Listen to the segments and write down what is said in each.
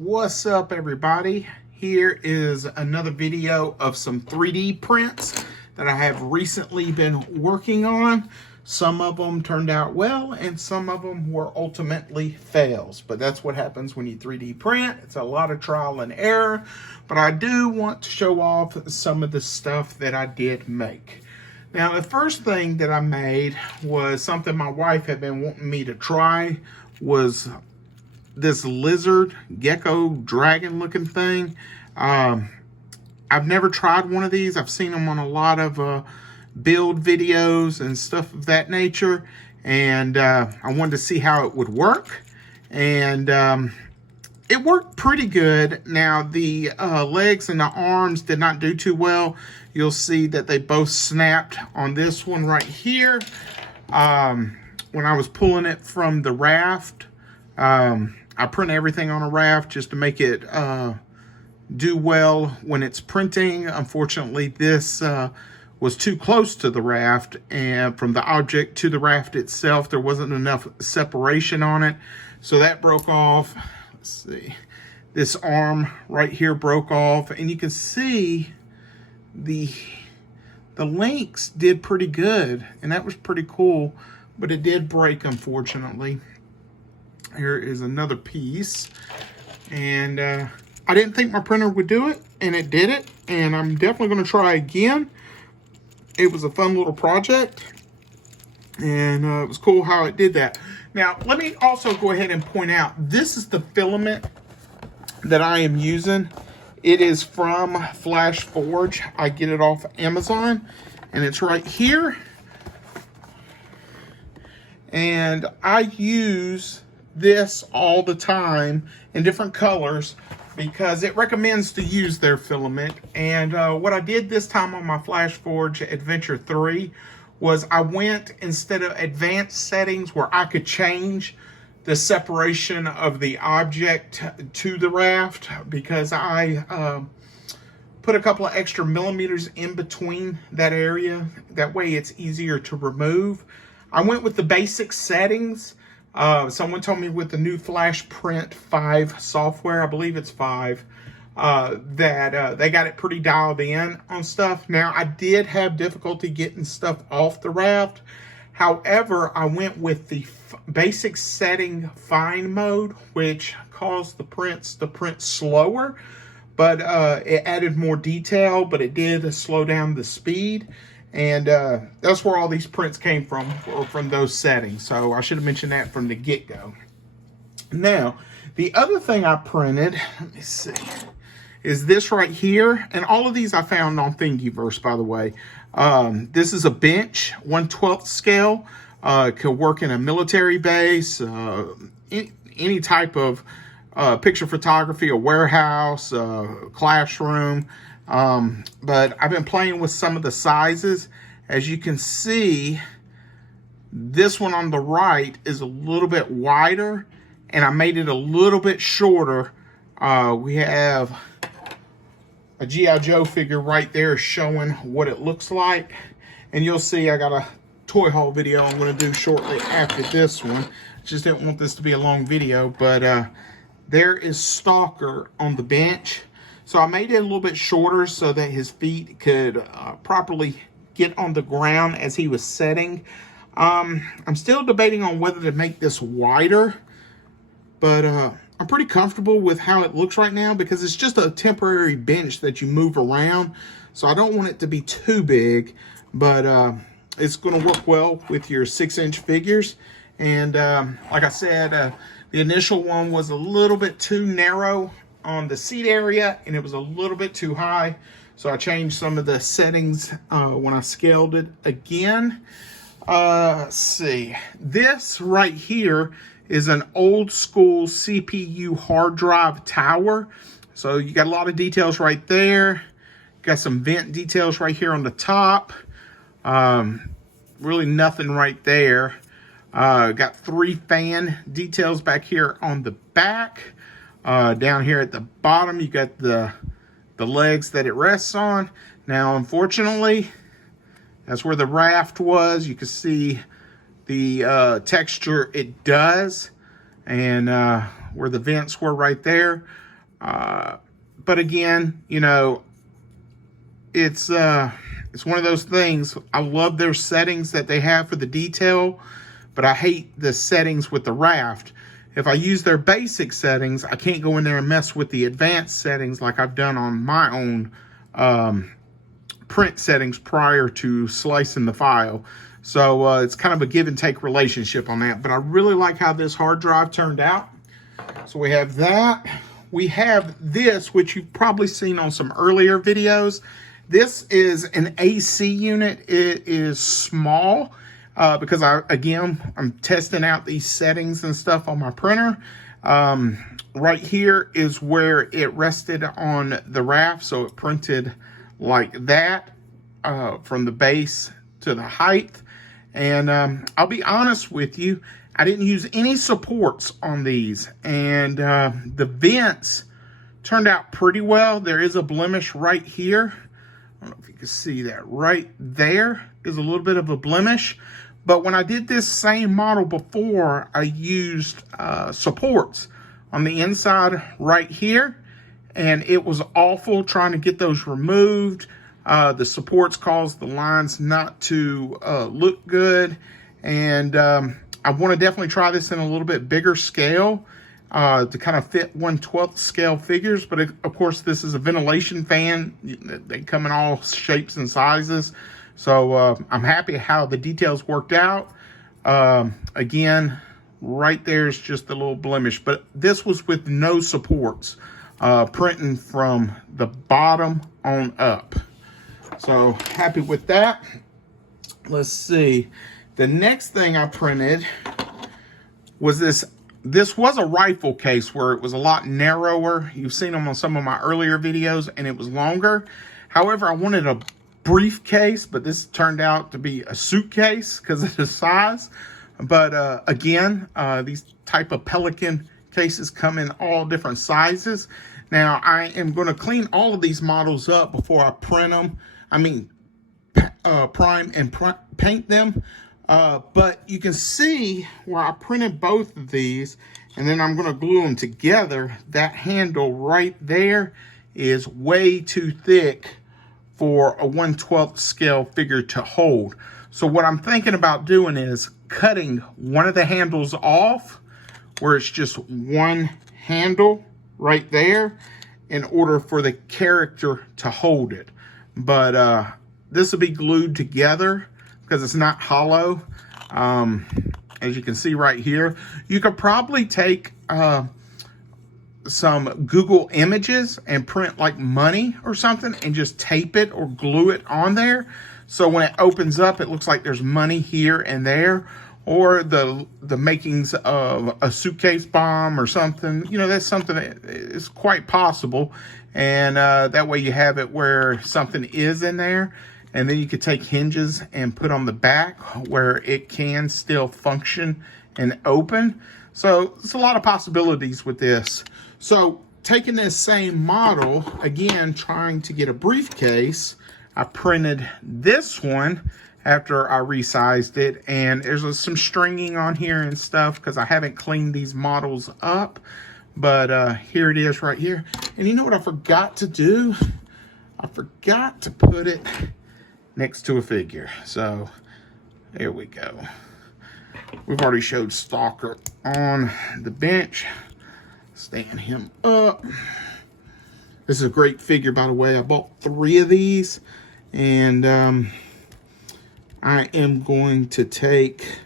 What's up, everybody? Here is another video of some 3D prints that I have recently been working on. Some of them turned out well and some of them were ultimately fails, but that's what happens when you 3D print. It's a lot of trial and error, but I do want to show off some of the stuff that I did make. Now, the first thing that I made was something my wife had been wanting me to try, was this lizard gecko dragon looking thing. I've never tried one of these. I've seen them on a lot of build videos and stuff of that nature, and I wanted to see how it would work, and it worked pretty good. Now the legs and the arms did not do too well. You'll see that they both snapped on this one right here when I was pulling it from the raft. I print everything on a raft just to make it do well when it's printing. Unfortunately, this was too close to the raft, and from the object to the raft itself, there wasn't enough separation on it. So that broke off. Let's see. This arm right here broke off, and you can see the links did pretty good, and that was pretty cool, but it did break, unfortunately. Here is another piece, and I didn't think my printer would do it, and it did it, and I'm definitely going to try again. It was a fun little project, and it was cool how it did that. Now, let me also go ahead and point out, this is the filament that I am using. It is from Flash Forge. I get it off Amazon, and it's right here. And I use this all the time in different colors because it recommends to use their filament. And what I did this time on my Flash Forge Adventure 3 was I went, instead of advanced settings where I could change the separation of the object to the raft, because I put a couple of extra millimeters in between that area. That way it's easier to remove. I went with the basic settings. Someone told me with the new Flash Print 5 software, I believe it's 5, that they got it pretty dialed in on stuff. Now, I did have difficulty getting stuff off the raft. However, I went with the basic setting fine mode, which caused the prints to print slower, but it added more detail, but it did slow down the speed. And that's where all these prints came from those settings. So I should have mentioned that from the get-go. Now, the other thing I printed, let me see, is this right here. And all of these I found on Thingiverse, by the way. This is a bench, 1/12 scale. Could work in a military base, any type of picture photography, a warehouse, classroom. But I've been playing with some of the sizes. As you can see, this one on the right is a little bit wider, and I made it a little bit shorter. We have a G.I. Joe figure right there showing what it looks like. And you'll see I got a toy haul video I'm going to do shortly after this one. Just didn't want this to be a long video, but there is Stalker on the bench. So I made it a little bit shorter so that his feet could properly get on the ground as he was setting. I'm still debating on whether to make this wider, but I'm pretty comfortable with how it looks right now because it's just a temporary bench that you move around. So I don't want it to be too big, but it's going to work well with your 6-inch figures. And like I said, the initial one was a little bit too narrow on the seat area, and it was a little bit too high, so I changed some of the settings when I scaled it again. Let's see, this right here is an old school CPU hard drive tower, so you got a lot of details right there. Got some vent details right here on the top. Really nothing right there. Got 3 fan details back here on the back. Down here at the bottom, you got the legs that it rests on. Now, unfortunately, that's where the raft was. You can see the texture it does, and where the vents were right there. But again, you know, it's one of those things. I love their settings that they have for the detail, but I hate the settings with the raft. If I use their basic settings, I can't go in there and mess with the advanced settings like I've done on my own print settings prior to slicing the file. So it's kind of a give and take relationship on that. But I really like how this hard drive turned out. So we have that. We have this, which you've probably seen on some earlier videos. This is an AC unit. It is small. Because I'm testing out these settings and stuff on my printer. Right here is where it rested on the raft, so it printed like that from the base to the height. And I'll be honest with you, I didn't use any supports on these, and the vents turned out pretty well. There is a blemish right here. I don't know if you can see that. Right there is a little bit of a blemish. But when I did this same model before, I used supports on the inside right here, and it was awful trying to get those removed. The supports caused the lines not to look good, and I want to definitely try this in a little bit bigger scale to kind of fit 1/12 scale figures. But of course, this is a ventilation fan. They come in all shapes and sizes. So I'm happy how the details worked out. Again, right there is just a little blemish, but this was with no supports, printing from the bottom on up. So happy with that. Let's see. The next thing I printed was this. This was a rifle case where it was a lot narrower. You've seen them on some of my earlier videos, and it was longer. However, I wanted a briefcase, but this turned out to be a suitcase because of the size. But again, these type of Pelican cases come in all different sizes. Now, I am going to clean all of these models up before I print them. I mean, prime and paint them. But you can see where I printed both of these, and then I'm going to glue them together. That handle right there is way too thick for a 1/12 scale figure to hold. So what I'm thinking about doing is cutting one of the handles off where it's just one handle right there in order for the character to hold it. But this will be glued together because it's not hollow. As you can see right here, you could probably take some Google images and print like money or something and just tape it or glue it on there. So when it opens up, it looks like there's money here and there, or the makings of a suitcase bomb or something. You know, that's something that is quite possible. And that way you have it where something is in there. And then you could take hinges and put on the back where it can still function and open. So there's a lot of possibilities with this. So taking this same model, again, trying to get a briefcase, I printed this one after I resized it. And there's some stringing on here and stuff because I haven't cleaned these models up. But here it is right here. And you know what I forgot to do? I forgot to put it next to a figure. So there we go. We've already showed Stalker on the bench. Stand him up. This is a great figure, by the way. I bought 3 of these, and I am going to take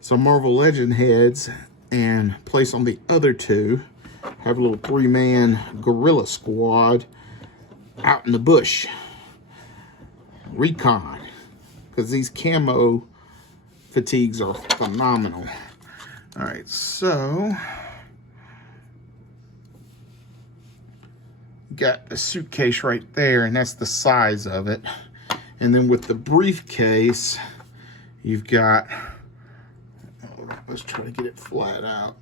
some Marvel Legend heads and place on the other 2. Have a little 3-man guerrilla squad out in the bush. Recon, because these camo fatigues are phenomenal. All right, so got the suitcase right there, and that's the size of it. And then with the briefcase, you've got, let's try to get it flat out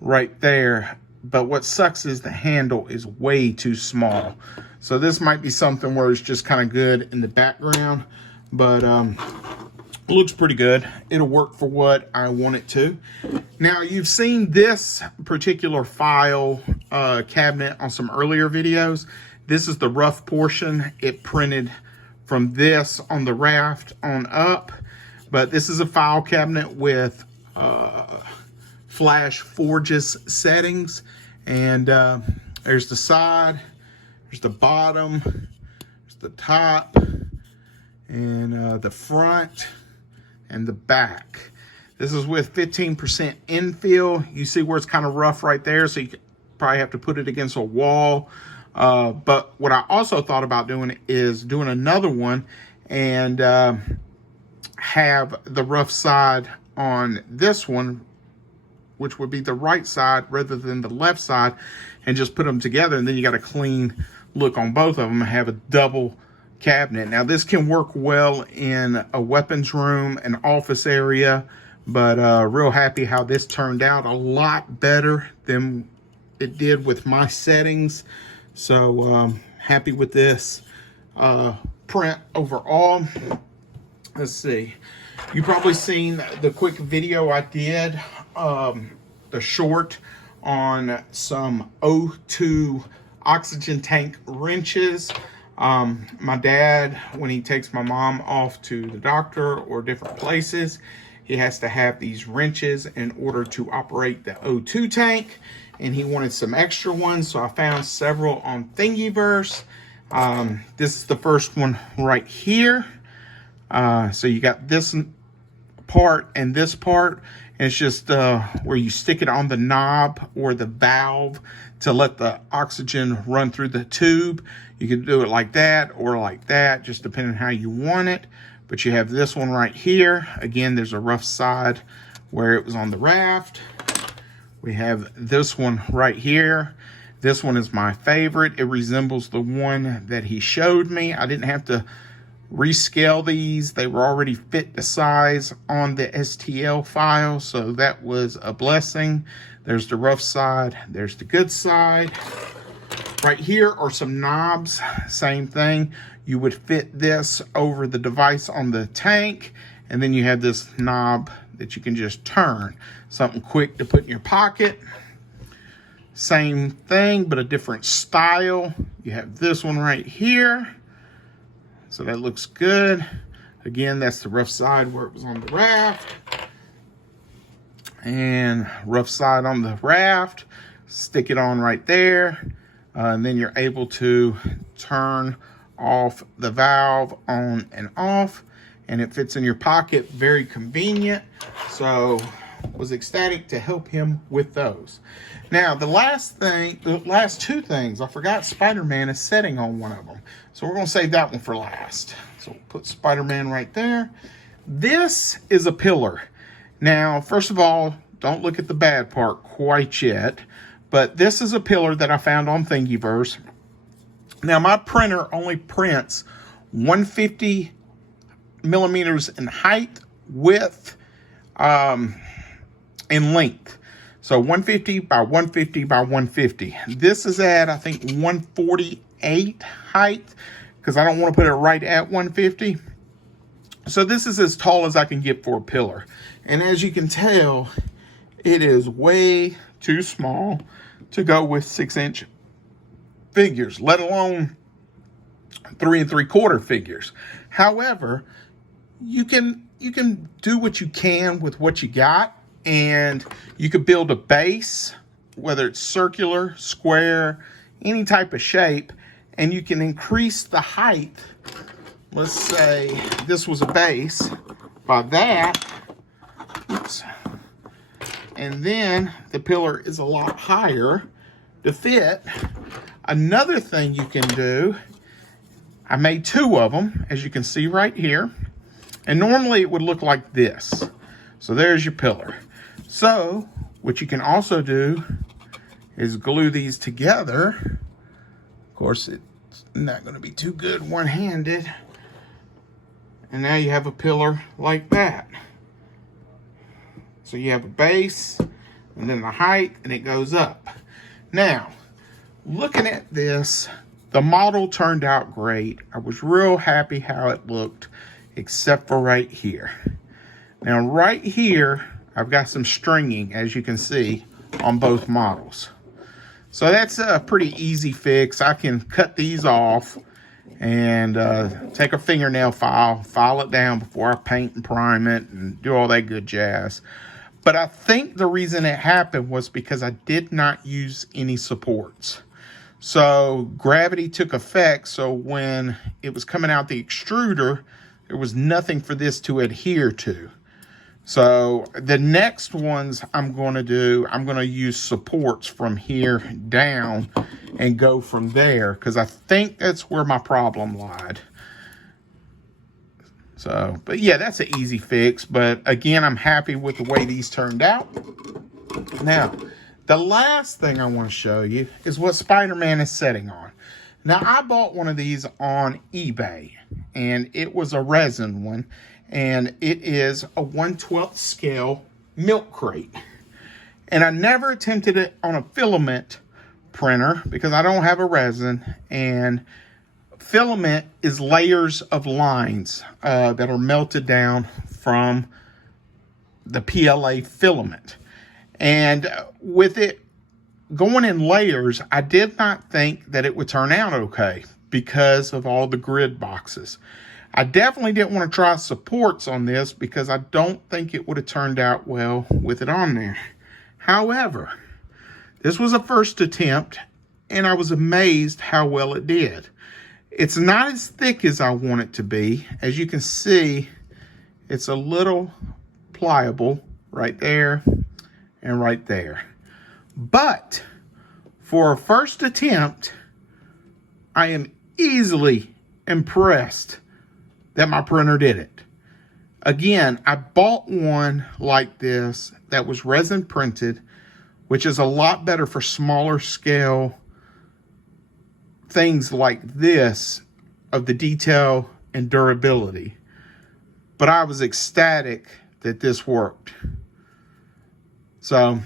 right there. But what sucks is the handle is way too small. So this might be something where it's just kind of good in the background. But looks pretty good. It'll work for what I want it to. Now, you've seen this particular file cabinet on some earlier videos. This is the rough portion. It printed from this on the raft on up. But this is a file cabinet with Flash Forges settings. And there's the side, there's the bottom, there's the top, and the front, and the back. This is with 15% infill. You see where it's kind of rough right there, so you probably have to put it against a wall. But what I also thought about doing is doing another one and have the rough side on this one, which would be the right side rather than the left side, and just put them together. And then you got a clean look on both of them and have a double cabinet. Now, this can work well in a weapons room, an office area, but real happy how this turned out. A lot better than it did with my settings. So happy with this print overall. Let's see. You've probably seen the quick video I did, the short on some O2 oxygen tank wrenches. My dad, when he takes my mom off to the doctor or different places, he has to have these wrenches in order to operate the O2 tank, and he wanted some extra ones, so I found several on Thingiverse. This is the first one right here. So you got this part and this part, and it's just where you stick it on the knob or the valve to let the oxygen run through the tube. You can do it like that or like that, just depending on how you want it. But you have this one right here. Again, there's a rough side where it was on the raft. We have this one right here. This one is my favorite. It resembles the one that he showed me. I didn't have to rescale these. They were already fit to size on the STL file, so that was a blessing. There's the rough side. There's the good side. Right here are some knobs. Same thing. You would fit this over the device on the tank, and then you have this knob that you can just turn. Something quick to put in your pocket. Same thing, but a different style. You have this one right here. So that looks good. Again, that's the rough side where it was on the raft. And rough side on the raft. Stick it on right there. And then you're able to turn off the valve on and off. And it fits in your pocket. Very convenient. So was ecstatic to help him with those. Now, the last two things, I forgot SpiderMan is setting on one of them. So we're going to save that one for last. So we'll put SpiderMan right there. This is a pillar. Now, first of all, don't look at the bad part quite yet. But this is a pillar that I found on Thingiverse. Now, my printer only prints 150 millimeters in height, width, and length. So 150 by 150 by 150. This is at, I think, 148 height, because I don't want to put it right at 150. So this is as tall as I can get for a pillar. And as you can tell, it is way too small to go with 6-inch figures, let alone 3 3/4 figures. However, you can do what you can with what you got. And you could build a base, whether it's circular, square, any type of shape, and you can increase the height. Let's say this was a base by that. Oops. And then the pillar is a lot higher to fit. Another thing you can do, I made 2 of them, as you can see right here. And normally it would look like this. So there's your pillar. So, what you can also do is glue these together. Of course, it's not going to be too good one-handed. And now you have a pillar like that. So you have a base, and then the height, and it goes up. Now, looking at this, the model turned out great. I was real happy how it looked, except for right here. Now right here, I've got some stringing, as you can see, on both models. So that's a pretty easy fix. I can cut these off and take a fingernail file it down before I paint and prime it and do all that good jazz. But I think the reason it happened was because I did not use any supports. So gravity took effect, so when it was coming out the extruder, there was nothing for this to adhere to. So the next ones I'm going to do, I'm going to use supports from here down and go from there, because I think that's where my problem lied. So, but yeah, that's an easy fix. But again, I'm happy with the way these turned out. Now, the last thing I want to show you is what SpiderMan is setting on. Now, I bought one of these on eBay, and it was a resin one, and it is a 1/12 scale milk crate. And I never attempted it on a filament printer because I don't have a resin, and filament is layers of lines that are melted down from the PLA filament. And with it going in layers, I did not think that it would turn out okay because of all the grid boxes. I definitely didn't want to try supports on this because I don't think it would have turned out well with it on there. However, this was a first attempt, and I was amazed how well it did. It's not as thick as I want it to be. As you can see, it's a little pliable right there and right there. But for a first attempt, I am easily impressed that my printer did it. Again, I bought one like this that was resin printed, which is a lot better for smaller scale things like this of the detail and durability. But I was ecstatic that this worked. So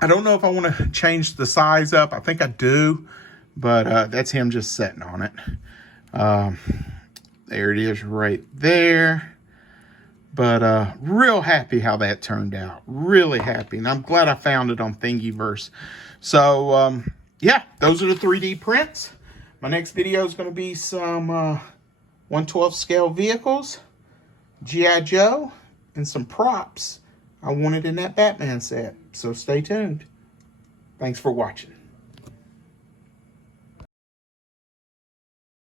I don't know if I want to change the size up. I think I do, but that's him just sitting on it. There it is right there. But real happy how that turned out. Really happy. And I'm glad I found it on Thingiverse. So yeah, those are the 3D prints. My next video is going to be some 1/12 scale vehicles, G.I. Joe, and some props I wanted in that Batman set. So stay tuned. Thanks for watching.